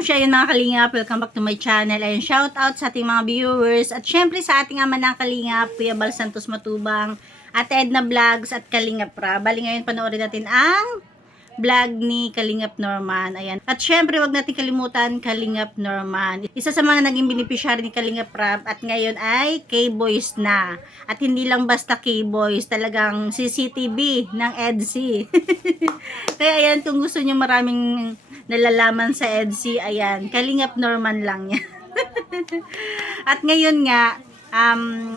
Siya yun mga kalingap, welcome back to my channel. Ayun, shout out sa ating mga viewers at syempre sa ating ama ng kalingap, Kuya Bal Santos Matubang, Ate Edna Vlogs at Kalingap Ra. Bali ngayon panoorin natin ang vlog ni Kalingap Norman. Ayan. At syempre wag natin kalimutan Kalingap Norman. Isa sa mga naging beneficiary ni Kalingap Rap at ngayon ay K-Boys na. At hindi lang basta K-Boys, talagang CCTV ng EDSI. Kaya ayan, kung gusto niyo maraming nalalaman sa EDSI, ayan, Kalingap Norman lang yan. At ngayon nga,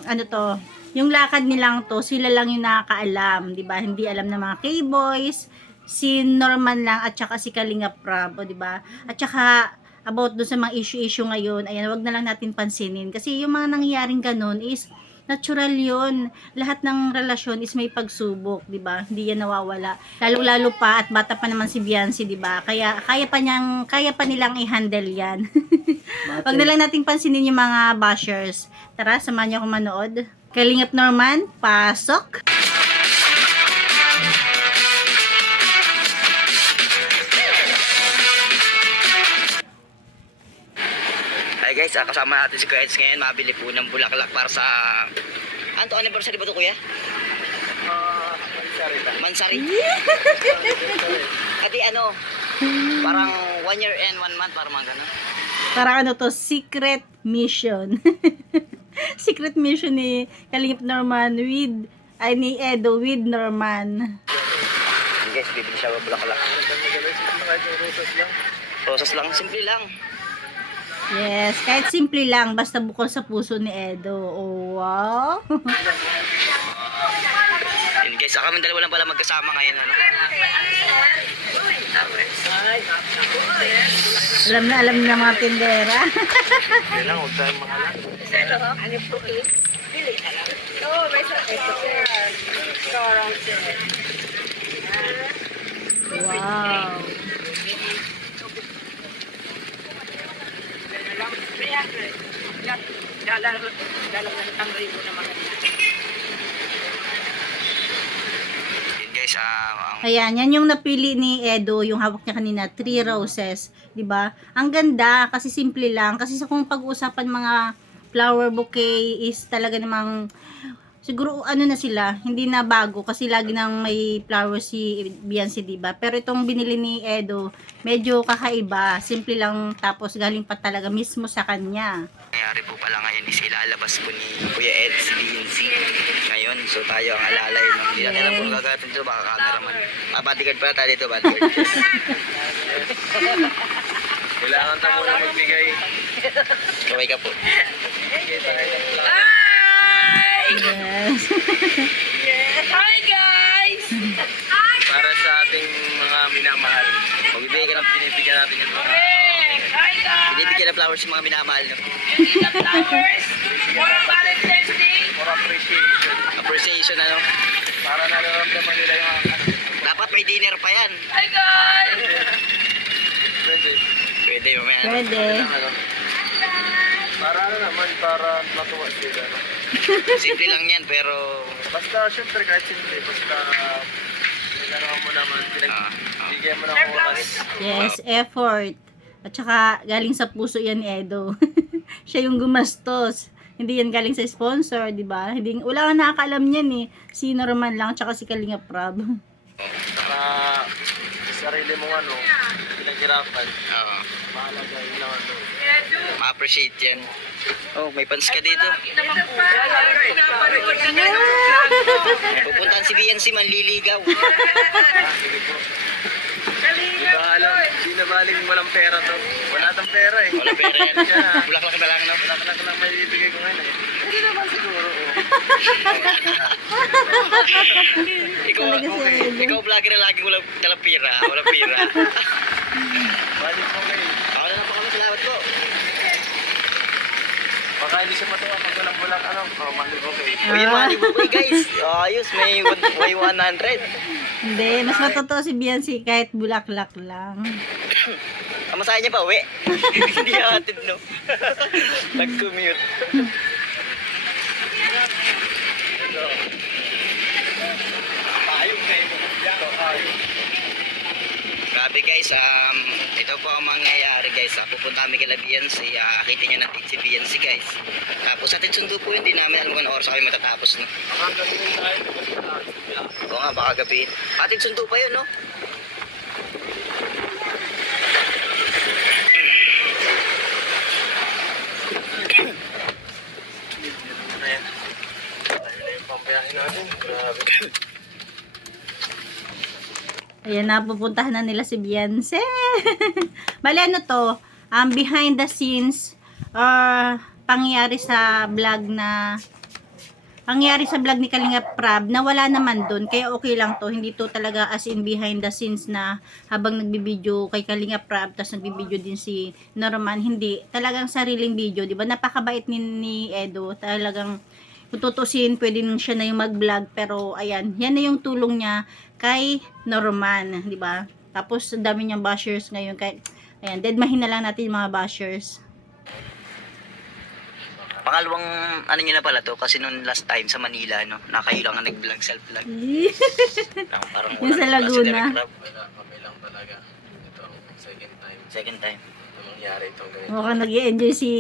ano to, yung lakad nilang to, sila lang yung nakakaalam, 'di ba? Hindi alam ng mga K-Boys, si Norman lang at saka si Kalingap Rap, 'di ba? At saka about do sa mga issue ngayon, ayan, wag na lang natin pansinin kasi yung mga nangyayaring ganun is natural yun. Lahat ng relasyon is may pagsubok, 'di ba? Hindi yan nawawala. Lalo-lalo pa at bata pa naman si Biancy, 'di ba? Kaya kaya pa nilang i-handle 'yan. Wag na lang nating pansinin yung mga bashers. Tara, samahan niyo ako manood. Kalingap Norman, pasok. Hi guys, kasama natin si Kuya Eds ngayon. Mabili po ng bulaklak para sa... Ano to? Anniversary ba to, Kuya? Mansari. Kasi ano, parang 1 year and 1 month, parang mga gano'n. Parang ano to, secret mission. Secret mission ni Kalingap Norman with, ay ni Edo with Norman. Guys, bibili siya ng bulaklak. Rosas lang, simple lang. Yes, kahit simple lang, basta bukod sa puso ni Edo. Oh, wow. Yun guys, kami dalawa lang pala magkasama ngayon. Ano? Alam na mga tindera. Yun lang, huwag tayong mahalan. Ano po eh? Pili ka lang. Oo, may sa ito. Sorong sir. Wow. Dalang ng tangri mo na maganda. Yun guys, ang... Ayan, yan yung napili ni Edo, yung hawak niya kanina, 3 roses, 'di ba? Ang ganda kasi simple lang kasi sa kung pag-uusapan mga flower bouquet is talaga namang siguro ano na sila, hindi na bago kasi lagi nang may flower si Biancy, 'di ba? Pero itong binili ni Edo, medyo kakaiba, simple lang tapos galing pa talaga mismo sa kanya. Nangyari po pala ngayon is ilalabas po ni Kuya Ed si Lindsay ngayon. So tayo ang alalay. No? Hindi natin alam kung gagawin dito, baka cameraman. Bodyguard pala tayo dito, bodyguard. Kailangan tayo muna magbigay. Kaway ka po. Yes. Hi guys! Para sa ating mga minamahal. Magbibigay ka ng pinibigyan natin yung mga... Hi guys! Binibigyan ng flowers yung mga minamahal. No? You need the flowers for Valentine's Day? For appreciation. Appreciation ano? Para nararamdaman nila yung ano. Dapat may dinner pa yan. Hi guys! Pwede. Pwede mamaya. Pwede. Ano? Para ano naman, para matuwa sila. No? Simple lang yan, pero... Basta, syempre, kahit simple, basta... Pinaganoan mo naman, pinagbigyan mo ng oras. Yes, effort. At saka galing sa puso yan ni Edo. Siya yung gumastos. Hindi yan galing sa sponsor, 'di ba? Hindi wala kang nakakaalam niyan eh. Si Norman lang tsaka si Kalingap Rap. Saka sarili mong ano, pinaghirapan. Oo. Mahalaga yun lang ano. Ma-appreciate yan. Oh, may pants ka dito. Naman po. Pinapanood na nga. Pupuntahan si BNC, manliligaw. Sige po. Di ba alam, di na baling walang pera to. Wala tang pera eh. Walang pera yan. Bulaklak na lang, no? Bulaklak na lang may ibigay ko ngayon eh. Hindi naman siguro, oh. ikaw, Talaga si Edo. ikaw vlogger na laging walang pira. Walang pira. Balik mo ngayon. Ako na lang po kami, salamat po. Baka hindi siya matuwa pag walang bulak, ano? Oh, mali okay. Uy, mali okay guys. Ayos, may 100. Hindi, mas matotoo si Biancy kahit bulaklak lang. Kamasahin niya pa, uwi. Hindi hatid, no? Nag-commute. Payong na ito. Payong. Sabi guys, ito po ang mangyayari guys. Pupunta kami kila BNC, akitin niya natin si BNC guys. Tapos atin sundo po yun, di namin alam kung ano oras kami matatapos no. Oo nga, baka gabihin. Atin sundo pa yun no. Ayan na, pupuntahan na nila si Beyonce. Bali, ano to? Behind the scenes, pangyayari sa vlog ni Kalingap Prab na wala naman dun. Kaya okay lang to. Hindi to talaga as in behind the scenes na habang nagbibideo kay Kalingap Prab, tapos nagbibideo din si Norman. Hindi. Talagang sariling video, di ba? Napakabait ni Edo. Talagang kung tutusin, pwede nun siya na yung mag-vlog. Pero, ayan. Yan na yung tulong niya kay Norman. Di ba? Tapos, ang dami niyang bashers ngayon. Kaya, ayan. Deadmahin na lang natin yung mga bashers. Pangalawang ano nyo na pala to, kasi nung last time sa Manila, no, nakayo lang ang nag-vlog, self-vlog. Parang Yung sa Laguna. Kami lang talaga. Ito ang second time. Second time. Nangyari itong ganito. Mukhang nag-i-enjoy si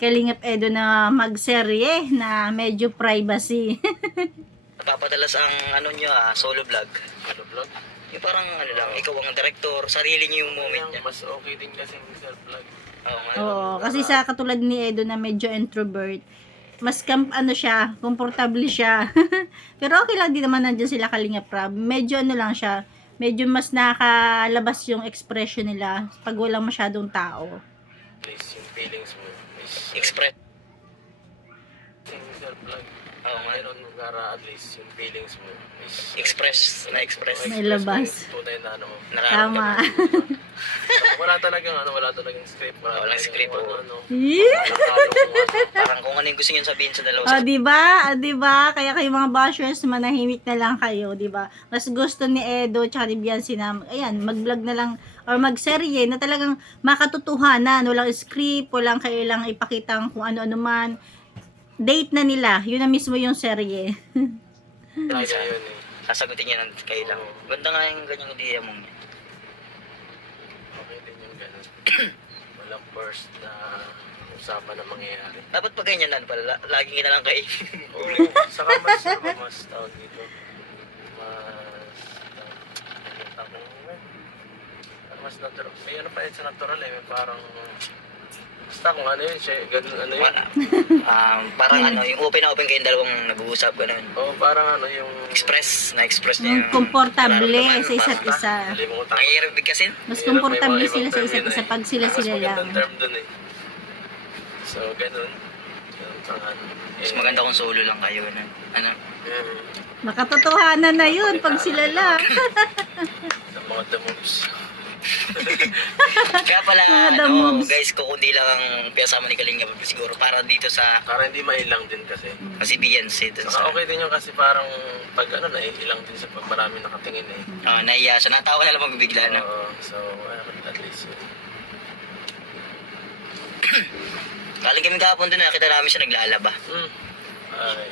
Kalingap Edo na magserye na medyo privacy. Napapadalas ang ano nyo solo vlog. Ano vlog? Yung parang ano lang, ikaw ang director, sarili nyo yung moment niya. Mas okay din kasi yung self-vlog. Oo, kasi sa katulad ni Edo na medyo introvert, mas ano siya, komportable siya. Pero okay lang din naman nandiyan sila Kalingap Prab. Medyo ano lang siya, medyo mas nakalabas yung expression nila pag walang masyadong tao. At least yung feelings mo is Express. yung self-vlog. Oo nga. Meron para at least yung feelings mo is Express. May labas. Tunay na ano. Tama. Wala talagang script. Walang script, oo. Yeah. Parang kung ano yung gusto nyo sabihin sa dalawa. Oh, 'di ba? Kaya kayo mga bashers, manahimik na lang kayo, 'di ba? Mas gusto ni Edo tsaka ni Beyonce na ayan, mag-vlog na lang or mag-serye na talagang makatotohanan, walang script, walang kailangang ipakita kung ano-ano man. Date na nila, yun na mismo yung serye. Kaya yun eh. Sasagutin nyo ng kailang. Ganda nga yung ganyang idea mong yan. Okay din yung ganun. Walang first na usapan na mangyayari. Dapat pa ganyan na pala, laging na lang kayo. Oo. Saka mas tawag dito. Mas natural. May ano pa yun sa natural eh. May parang basta kung ano yun siya, ganun ano yun. Parang ano, yung open na open kayong dalawang nag-uusap, gano'n. Oo, parang ano yung Na-express niya Yung komportable nararamdaman. sa isa't isa. Nalimutan Ang hirap bigkasin. Mas komportable sila sa isa't isa pag sila Mas magandang lang. term dun eh. So, ganun. Ganun pang ano. Mas maganda kung solo lang kayo, gano'n. Ano? Makatotohanan na yun pag sila lang. Sa mga the moves. Kaya pala, Mga ano, moves. guys, kukundi lang ang piyasama ni Kalingap siguro para dito sa Para hindi mailang din kasi. Beyonce. Dun Saka sa, okay din yun kasi parang pag ano na ilang din sa pag marami nakatingin eh. naiya siya. Natawa na lang magbibigla na. Oo, so at least yun. Kaling kami kahapon doon, nakita namin siya naglalaba. Ay,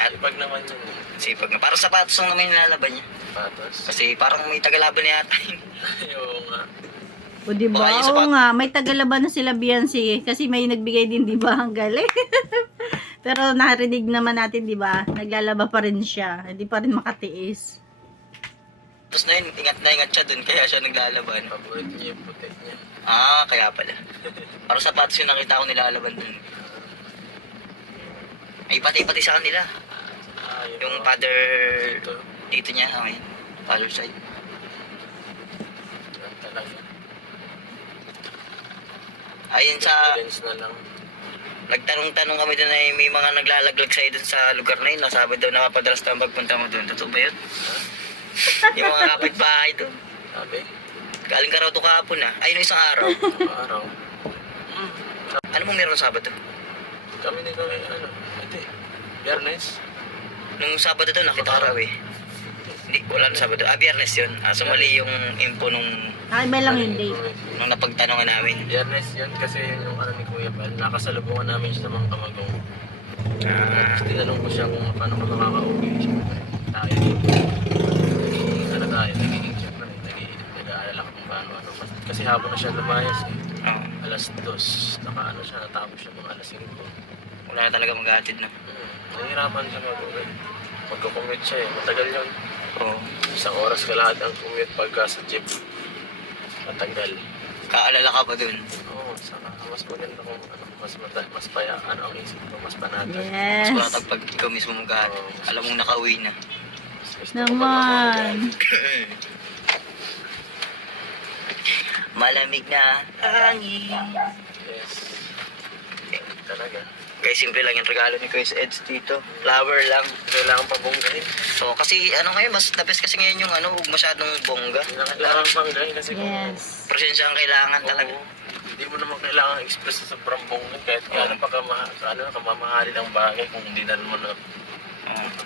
At pag naman yun eh. sipag na. Parang sapatos lang naman yung nilalaban niya. Patos. Kasi parang may tagalaban na yata. Oo nga. O diba? Baka yung Oo sapat- nga, may tagalaban na sila Beyonce kasi may nagbigay din, diba? Ang galing. Pero narinig naman natin, diba? Naglalaba pa rin siya. Hindi pa rin makatiis. Tapos na yun, ingat na ingat siya dun, kaya siya naglalaban. Paborito niya yung puti niya. Kaya pala. Parang sapatos yung nakita ko nilalaban dun. Ay, pati sa kanila. Yung father, Dito. dito niya, yun. Father side. Yan talaga. Ayun sa, Evidence na lang. nagtanong-tanong kami dun ay may mga naglalaglag sa'yo dun sa lugar na yun. Nasabi daw nakapadalas na pagpunta mo dun. Totoo ba yun? Yung mga kapitbahay dun. Sabi, Galing ka raw to kahapon Ay, nung isang araw. araw. Ano mong meron Sabado? Kami ni kami, ano, ate, Biyernes. Nung Sabado daw nakita ka raw eh. Hindi, wala na Sabado. Biyernes yun. So mali yung info nung Iba lang yung date. nung napagtanongan namin. Biyernes yun kasi yun yung ano ni Kuya Pal. Nakasalubungan namin siya sa mga kamagong. Tapos tinanong ko siya kung paano ka makaka-okay. Siyempre, tayo. Naging, ano tayo, naging siyempre, naging kasi hapon na siya lumayas eh. Oo. Alas 2, nakaano siya, natapos siya mga alas 5. Wala na talaga maghatid na. Nahihirapan siya mag-uwi. Magko-commute siya eh, matagal yun. Oo. 1 oras ka lahat ang commute pagka sa jeep. Matagal. Kaalala ka pa dun. Oo, saka mas maganda kung ano, mas paya, ano ang isip mo, mas panatag. Yes. Mas malatag pag ikaw mismo maghatid. Alam mong nakauwi na. Gusto ko pag ako Naman. Malamig na hangin. Yes. Talaga. Kaya simple lang yung regalo ni Kuya Eds dito. Flower lang. Kailangan pa bonggahin. So, kasi ano ngayon, mas the best kasi ngayon yung ano, huwag masyadong bongga. Hindi na kailangan banggahin kasi kung Yes. Presensya ang kailangan talaga. oo, hindi mo naman kailangan express sa sobrang bonggahin kahit gaano pa kamamahalin ang bagay kung hindi na naman na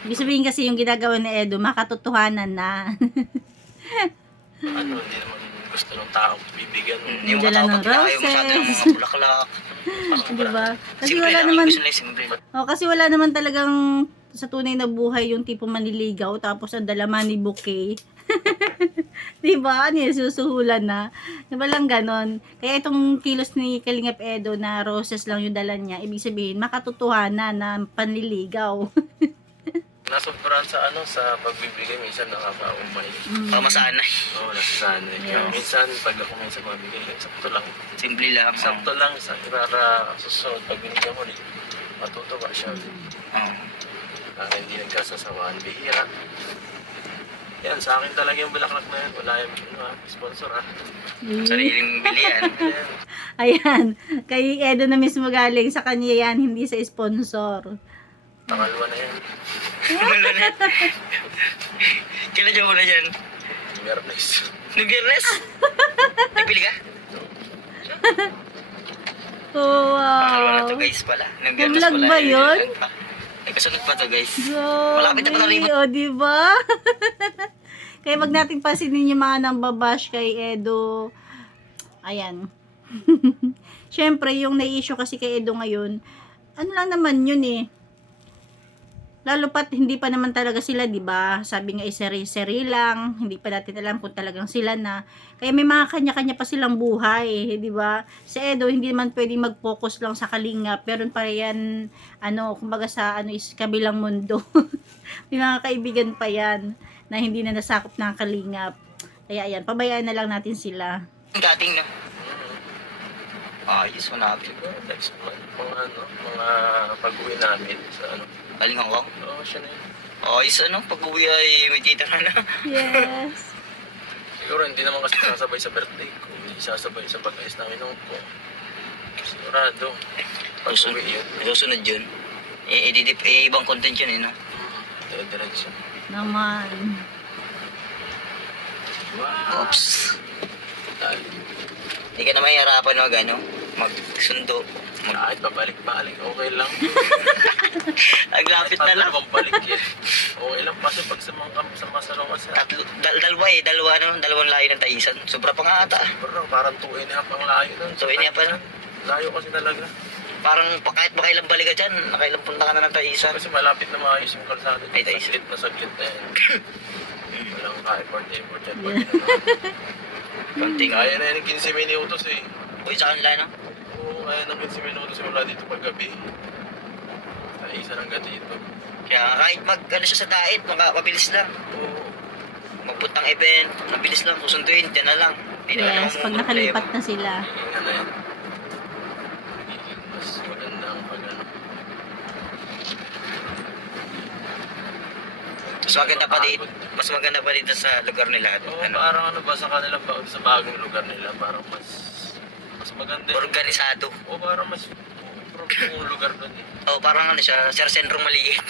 Ibig sabihin kasi yung ginagawa ni Edo, makatotohanan na. ano, hindi naman gusto ng tao bibigyan mo. Yung Dala ng mga tao pag ayaw masyado ng roses. mga bulaklak. Diba? Kasi Simple wala lang, naman, yung gusto nila simple. kasi wala naman talagang sa tunay na buhay yung tipo manliligaw tapos ang dala money bouquet. Diba? Ano yun, susuhulan na. Diba lang ganon? Kaya itong kilos ni Kalingap Edo na roses lang yung dala niya, ibig sabihin, makatotohanan na panliligaw. Nasobrahan sa ano, sa pagbibigay, minsan nakakaumay. Pamasanay. Oo, nasasanay. Kaya Yes. minsan, pag ako minsan mabigay, sakto lang. Simple lang. Sakto lang, sa para susunod, pag binigyan mo ulit, matutuwa siya. Oo. Hindi nagkasasawaan, bihira. Yan, sa akin talaga yung bulaklak na yan. Wala yung sponsor ah. Sariling bilian. Yan. Ayan, kay Edo na mismo galing sa kanya yan, hindi sa sponsor. Takalwa na yan. Kailan dyan muna dyan? Biyernes. Nung Biyernes? Nagpili ka? Oh, Pangalawa na wow. to guys pala. Nung Biyernes Vlog pala. ba yun? Ay, kasunod pa to guys. Grabe, Malapit na pala rin. o diba? Kaya wag nating pansinin yung mga nambabash kay Edo. Ayan. Siyempre, yung nai-issue kasi kay Edo ngayon, ano lang naman yun eh. Lalo pat hindi pa naman talaga sila, 'di ba? Sabi nga seri-seri lang, hindi pa natin alam kung talagang sila na. Kaya may mga kanya-kanya pa silang buhay, 'di ba? Si Edo hindi man pwedeng mag-focus lang sa Kalingap, pero pa yan ano, kumbaga sa ano is kabilang mundo. May mga kaibigan pa yan na hindi na nasakop ng Kalingap. Kaya ayan, pabayaan na lang natin sila. Dating na. Ayos, manapit. Next month, mga pag-uwi namin sa ano. Kalingang ko. Oo, siya na yun. Ayos ano, pag-uwi ay may tita ka na. Yes. Siguro hindi naman kasi sasabay sa birthday ko. Hindi sasabay sa pag-ayos ng inom ko. Sigurado. Pag-uwi yun. Susunod yun. Ibang content yun eh, no? Dire-diretso. Naman. Wow! Oops. Dali. Hindi ka na mahihirapan mag ano, magsundo. Kahit pabalik-balik, okay lang. Ang lapit na lang. Balik yun. Okay lang. Kasi pag sa masalong ka sa... Dalawang layo ng taisan. Sobra pa nga ata. Bro, parang 2.5 ang layo nun. 2.5 na. Layo kasi talaga. Parang kahit makailang balik ka dyan, nakailang punta ka na ng taisan. Kasi malapit na maayos yung kalsada. Ay, tayo. Saglit na yan. Walang ka-effort yan. Konting. Kaya na yan ng 15 minutos eh. Uy, sa kanila, no? Oo, kaya ng 15 minutos mula dito paggabi. Sa isa hanggang dito. Kaya kahit ano siya sa diet, mabilis lang. Oo. Magpuntang event, mabilis lang, susunduin, dyan na lang. Hindi na Yes, pag nakalipat na sila. Hingin na yan. Mas maganda ang pag-ano. Mas maganda pa dito sa lugar nila. Oo, Ano, parang ano ba sa kanila, sa bagong lugar nila, parang mas maganda. organisado. Oo, parang mas yung lugar doon eh. O parang ano siya, sa sentro maliit.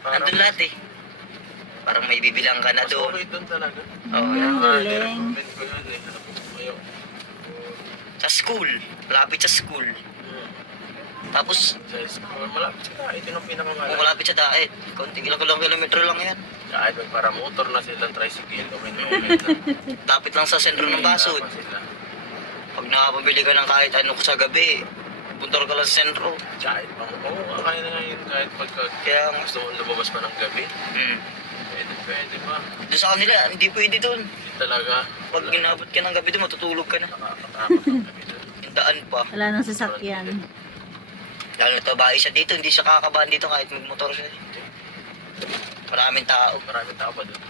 Parang Nandun lahat eh. Parang may bibilang ka na mas doon. okay doon talaga. Oo. Kaya nga, galing. nirecommend ko yun eh. Ayaw. Sa school, malapit sa school. Tapos, Sa school, malapit sa kahit yun ang kung pinakamalapit. malapit sa daet, konting ilang kilometro lang yan. Kahit may paramotor na sila, tricycle, okay na okay na. Lapit lang sa sentro ng Basod. Hirapan sila. Pag nakapabili ka ng kahit ano sa gabi, punta ka lang sa sentro. Kahit pang, kaya na ngayon, kahit pagka Kaya nga. gusto mo lumabas pa ng gabi, Hmm. pwede Pwede ba? Doon sa kanila, hindi pwede doon. Hindi talaga. Pag ginabot ka ng gabi doon, matutulog ka na. Nakakatakot ang gabi doon. Yung daan pa. Wala nang sasakyan. Lalo na babae siya dito, hindi siya kakabahan dito kahit magmotor siya dito. Maraming tao. Maraming tao pa doon.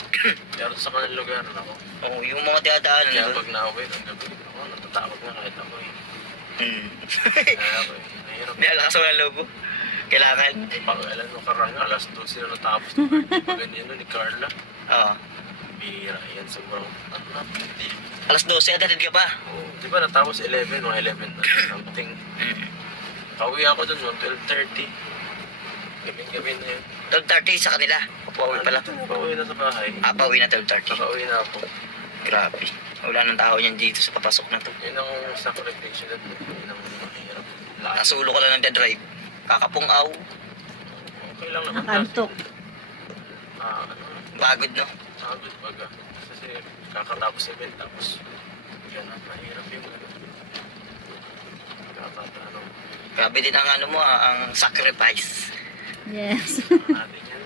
Pero sa kanilang lugar, ako. Oo, yung mga dadaanan Kaya doon. pag nauwi ng gabi, ako natatakot na kahit ako eh. Kaya ako eh. Mahirap. May alakas mo ng lobo. Kailangan. Alam mo karang alas 12 na natapos na party pa ganyan ni Carla. Oo. Bira yan sobrang ano na. Hindi. Alas 12, atatid ka pa. Oh, di ba natapos 11, mga 11 na something. Pauwi ako dun, 12:30. Gabing-gabi na yun. 12:30 sa kanila. Pauwi pala. Pauwi na sa bahay. Pauwi na 12:30. Nakauwi na ako. Grabe. Wala nang tao niyan dito sa papasok na to. Yun ang sacrifice na doon. Yun ang mahirap. Nasulo ka lang ng drive. Kakapungaw. Okay lang naman. Nakaantok. Ano, Pagod, no? pagod baga. Kasi kakatapos event tapos yan ang mahirap yung ano. Ano, Grabe din ang ano mo, ang sacrifice. Yes. natin yan.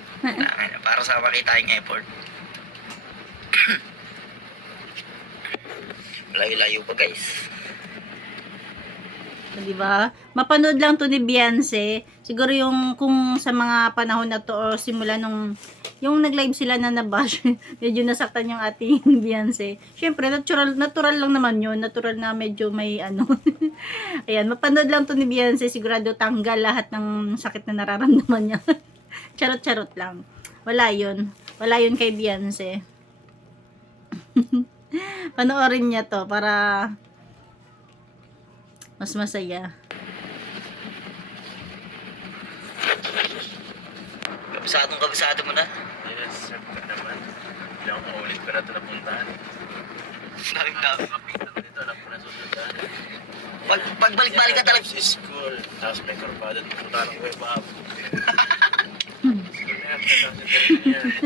Para sa makita yung effort. Layo-layo pa, guys. Di ba? Mapanood lang to ni Beyonce. Siguro yung kung sa mga panahon na to or simula nung yung nag-live sila na nabash, medyo nasaktan yung ating Beyonce. Syempre, natural lang naman yun. Natural na medyo may ano. Ayan, mapanood lang to ni Beyonce. Sigurado tanggal lahat ng sakit na nararamdaman niya. Charot-charot lang. Wala yun. Wala yun kay Beyonce. Panoorin niya to para mas masaya. Kabisado mo na. Yes, siyempre naman. Hindi ako maulit ko na ito napuntahan. Daming tao. Makapita ko dito, alam ko na susundahan. Pagbalik-balik ka talaga. Sa school, tapos may karbada dito punta ng web up.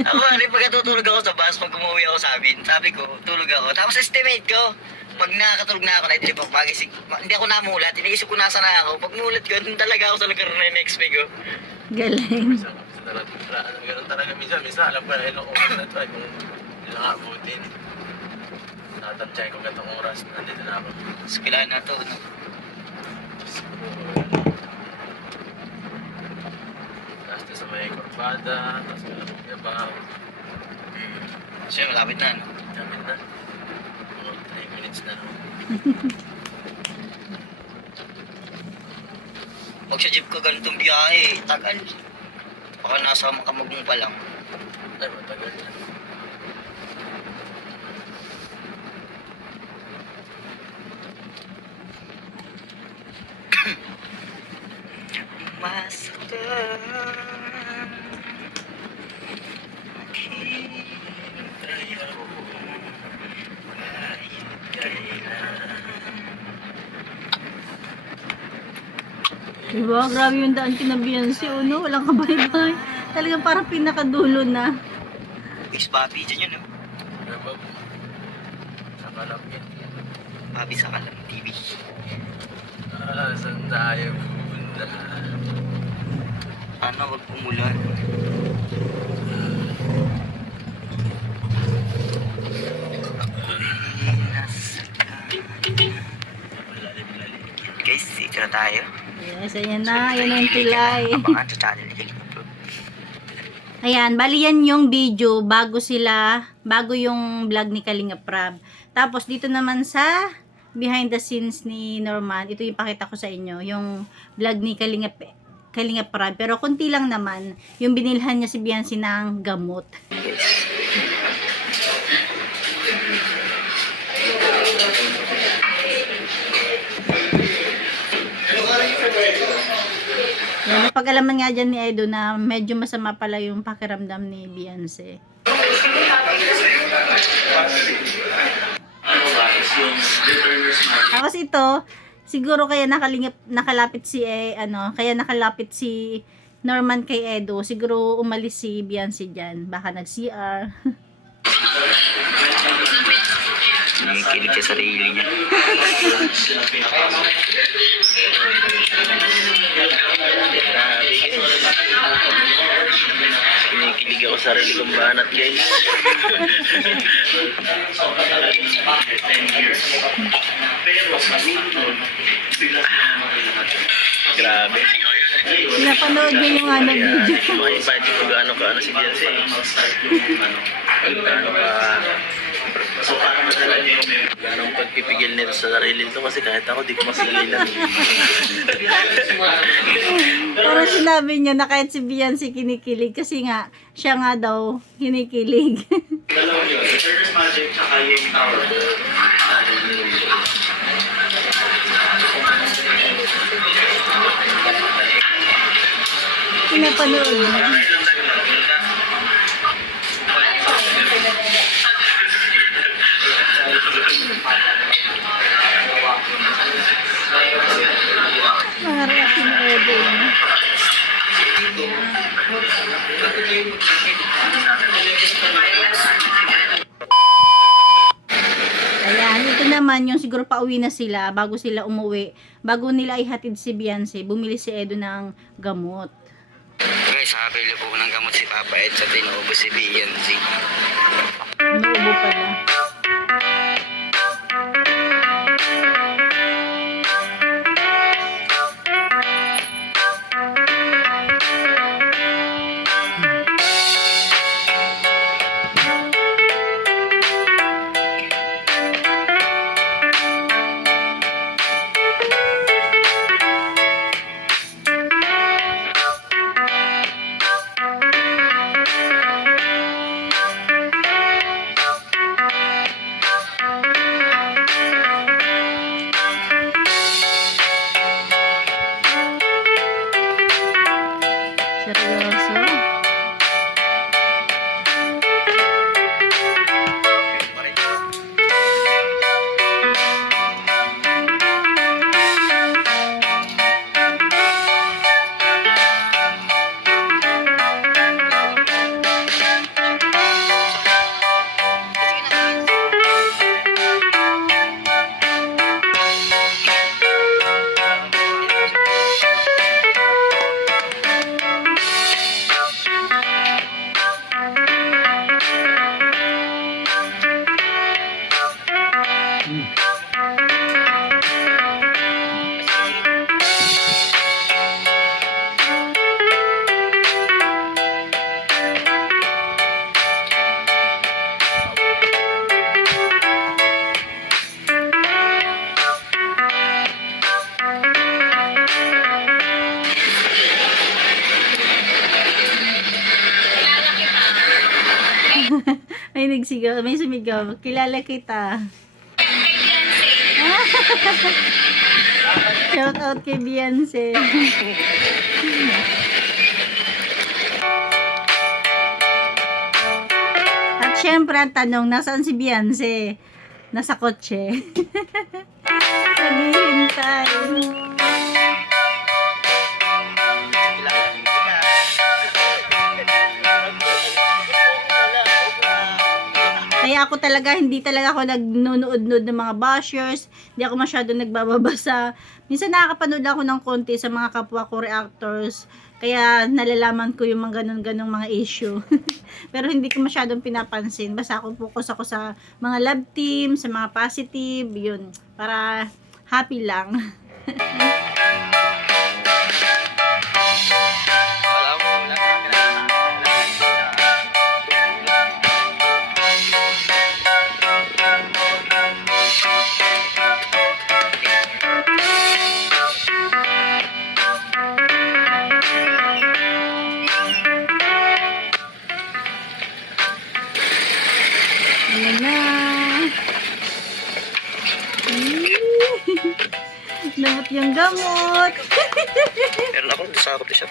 Ako, pagkatutulog ako sa bus, pag umuwi ako sa amin, sabi ko, tulog ako. Tapos estimate ko, pag nakakatulog na ako, na pag magising, hindi ako namulat, iniisip ko nasa na ako. Pag mulat ko, dun talaga ako sa lugar na next week ko. Galing. Ganun talaga minsan alam ko na ilang oras na ito ay kung ilang abutin. Natantay ko gatong oras, nandito na ako. Tapos kailangan na to, no? Diyos ko. Tapos sa may korbada, tapos malapit na ba? Siya, malapit na, no? Damin na. Mga 3 minutes na no. Pag sa jeep ko ganitong biyahe, tagal. Baka nasa Makamagong pa lang. Ay, matagal na. Masaktan. Diba? Grabe yung daan kina Beyonce. No? Walang kabay-bay. Talagang parang pinakadulo na. Is Bobby dyan yun, no? Ano ba? Sa kalapit. Bobby sa Kalam TV. Saan tayo pupunta? Ano, wag umulan. Guys, dito na tayo. Yes, ayan na. Ayan na yung tulay. Abangan sa channel ni Kalinga Vlog. Ayan, bali yan yung video bago yung vlog ni Kalinga Prab. Tapos dito naman sa behind the scenes ni Norman, ito yung pakita ko sa inyo, yung vlog ni Kalinga Prab. Pero konti lang naman, yung binilhan niya si Beyonce ng gamot. Yan, napag-alaman nga dyan ni Edo na medyo masama pala yung pakiramdam ni Beyonce. Tapos ito, siguro kaya nakalapit si Norman kay Edo, siguro umalis si Beyonce dyan. Baka nag-CR. Kinikilig sa sarili niya. Kinikilig ako sarili kong banat, guys. Grabe. Napanood niyo yung video. Ma-invite ko gaano ka si Beyonce. Gaano ka ganong pagpipigil nito sa sarili nito kasi kahit ako di ko masigilan. Parang sinabi niya na kahit si Beyonce kinikilig kasi nga, siya nga daw kinikilig. Dalawa yun. Service Magic tsaka yung tower. Pinapanood niya. Mga reaction na Edo. Ayan, ito naman yung siguro pauwi na sila bago sila umuwi. Bago nila ihatid si Beyonce, bumili si Edo ng gamot. Guys, nakabili po ng gamot si Papa Ed sa tinuubos si Beyonce. Naubo pala. Seryoso. May nagsigaw, may sumigaw. Kilala kita. Shout out kay Beyonce. At syempre ang tanong, nasaan si Beyonce? Nasa kotse. Naghihintay. Kaya ako talaga, hindi talaga ako nagnunood-nood ng mga bashers. Hindi ako masyado nagbababasa. Minsan nakakapanood ako ng konti sa mga kapwa ko reactors. Kaya nalalaman ko yung mga ganun-ganung mga issue. Pero hindi ko masyadong pinapansin. Basta ako focus ako sa mga love team, sa mga positive, yun. Para happy lang. Ayan na. Dapat yung gamot. Meron ako sa ako siya.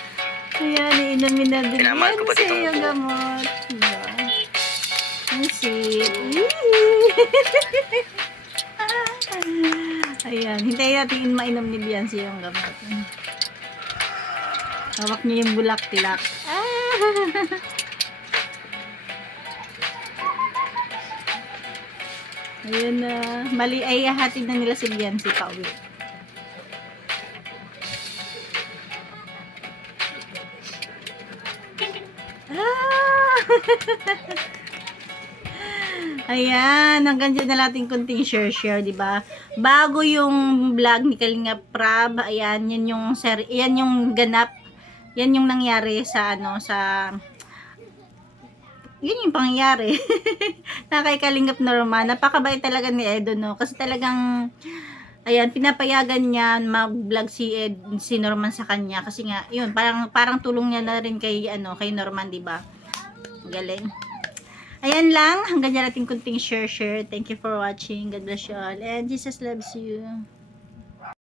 Ayan, iinumin na din Tinamahal ko pa dito. yung gamot. Diba? Ang sweet. Ayan, hintayin natin mainom ni Beyonce yung gamot. Hawak niya yung bulak-tilak. Ayan na. Mali ay hatid na nila si Beyonce pa uwi. Ah! Ayan, hanggang dyan na natin kunting share, di ba? Bago yung vlog ni Kalinga Prab, ayan, yan yung ganap, yan yung nangyari sa yun yung pangyayari na kay Kalingap Norman. Napakabait talaga ni Edo, no? Kasi talagang, ayan, pinapayagan niya mag-vlog si Norman sa kanya. Kasi nga, yun, parang tulong niya na rin kay Norman, di ba? Galing. Ayan lang, hanggang dyan natin kunting share. Thank you for watching. God bless you all. And Jesus loves you.